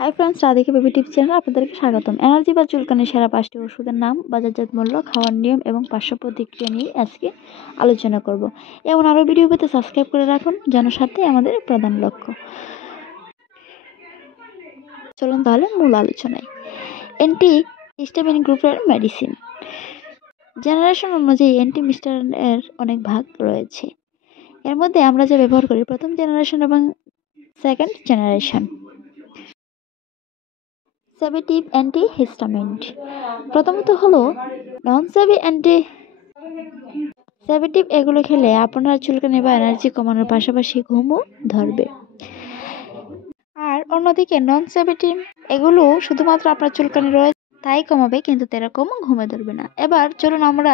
Hi friends, Radhika baby tips চ্যানেলে আপনাদেরকে স্বাগতম। এনার্জি বা চুলকানির সেরা 5টি ওষুধের নাম, বাজারজাত মূল্য, খাওয়ার নিয়ম এবং পার্শ্ব প্রতিক্রিয়া নিয়ে আজকে আলোচনা করব। এমন আরও ভিডিও পেতে সাবস্ক্রাইব করে রাখুন, জনস্বার্থে আমাদের প্রধান লক্ষ্য। চলুন তাহলে মূল আলোচনায়। অ্যান্টি হিস্টামিন গ্রুপের মেডিসিন। জেনারেশন অনুযায়ী অ্যান্টি হিস্টামিনের অনেক ভাগ রয়েছে। এর মধ্যে আমরা যা ব্যবহার করি প্রথম জেনারেশন এবং সেকেন্ড জেনারেশন। সেডেটিভ অ্যান্টিহিস্টামিন্ট। প্রথমত হলো নন সেডেটিভ। এগুলো খেলে আপনার চুলকানি বা এনার্জি কমানোর পাশাপাশি ঘুমও ধরবে। আর অন্যদিকে নন সেডেটিভ এগুলো শুধুমাত্র আপনার চুলকানি রয়েছে তাই কমাবে, কিন্তু তেরকম ঘুমে ধরবে না। এবার চলুন আমরা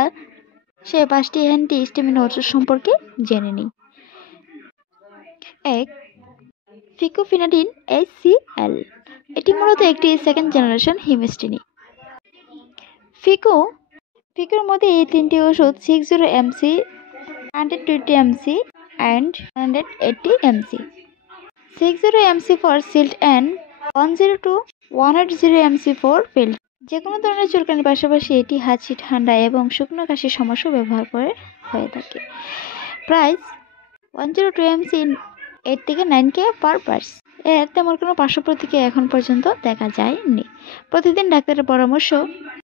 সে 5টি অ্যান্টিহিস্টামিন ওষুধ সম্পর্কে জেনে নিই। 1. ফিকোফিনাডিন HCl। এটি মূলত একটি সেকেন্ড জেনারেশন হিস্টামিন। ফিকোর মধ্যে এই 3টি ওষুধ 60 mc, 120 mc and 180 mc। 60 mc for silt and 10 to 180 mc for pill। যে কোনো ধরনের চুলকানির পাশাপাশি এটি হাঁচি, ঠান্ডা এবং শুকনো কাশির সমস্যা ব্যবহার করে হয়ে থাকে। প্রাইস 102 mc 8 থেকে 9K পার পার্স। এর তেমন কোনো পার্শ্ব প্রতিক্রিয়া এখন পর্যন্ত দেখা যায়নি। প্রতিদিন ডাক্তারের পরামর্শ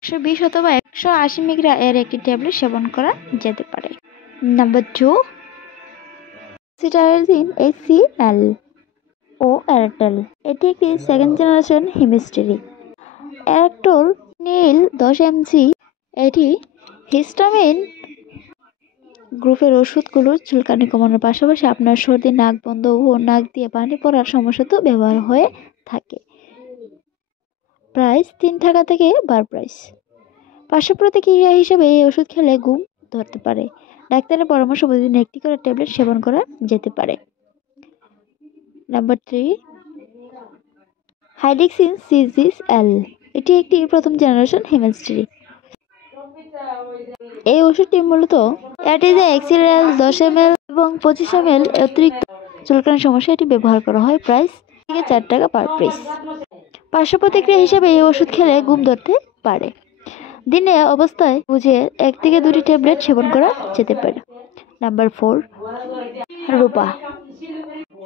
120 অথবা 180 মিলিগ্রাম এর একটি ট্যাবলেট সেবন করা যেতে পারে। নাম্বার 2, সিটারাজিন HCl ও এরাক্টল। এটি একটি সেকেন্ড জেনারেশন হিস্টামিন। এরাক্টল নীল 10 mg। এটি হিস্টামিন গ্রুপের ওষুধগুলোর চুলকানি কমানোর পাশাপাশি আপনার সর্দি, নাক বন্ধ ও নাক দিয়ে পানি পড়ার সমস্যাতেও ব্যবহার হয়ে থাকে। প্রাইস 3 টাকা থেকে 12 প্রাইস। পার্শ্ব প্রতিক্রিয়া হিসেবে এই ওষুধ খেলে ঘুম ধরতে পারে। ডাক্তারের পরামর্শ প্রতিদিন একটি করে ট্যাবলেট সেবন করা যেতে পারে। Number 3, হাইড্রক্সিন CGL। এটি একটি প্রথম জেনারেশন হিস্টামিন। এই ওষুধটি মূলত XLL 10 ml এবং 25 ml অতিরিক্ত চুলকানির সমস্যা এটি ব্যবহার করা হয়। প্রাইস থেকে 4 টাকা পার পিস। পার্শ্ব প্রতিক্রিয়া হিসেবে এই ওষুধ খেলে ঘুম ধরতে পারে। দিনে অবস্থায় বুঝে 1 থেকে 2টি ট্যাবলেট সেবন করা যেতে পারে। নাম্বার 4, রূপা।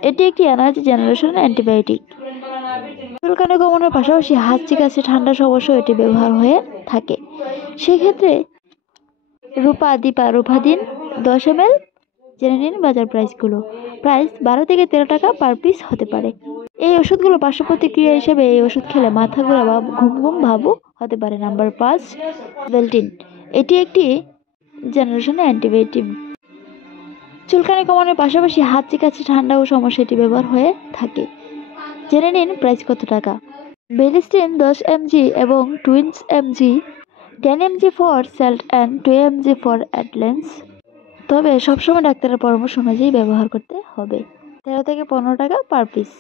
এটি একটি এনার্জি জেনারেশন অ্যান্টিবায়োটিক। চুলকানি কমানোর পাশাপাশি হাঁচি, কাশি, ঠান্ডা সমস্যা এটি ব্যবহার হয়ে থাকে। সেক্ষেত্রে রূপাদিন 10 ml জেনে নিন বাজার প্রাইসগুলো। প্রাইস 12 থেকে 13 টাকা পার পিস হতে পারে। এই ওষুধগুলো পার্শ্ব প্রতিক্রিয়া হিসেবে এই ওষুধ খেলে মাথা ঘোরা বা ঘুম ভাবও হতে পারে। নাম্বার 5, ভেলটিন। এটি একটি জেনারেশন অ্যান্টিবায়োটিক। চুলকানি কমানোর পাশাপাশি হাঁচি, কাশি, ঠান্ডা ও সমস্যা এটি ব্যবহার হয়ে থাকে। জেনে নিন প্রাইস কত টাকা। ভেলিস্টিন 10 mg এবং 20 mg, 10 mg for adult and 2 mg for adolescents. তবে সবসময় ডাক্তারের পরামর্শ অনুযায়ী ব্যবহার করতে হবে। 13 থেকে 15 টাকা পার পিস।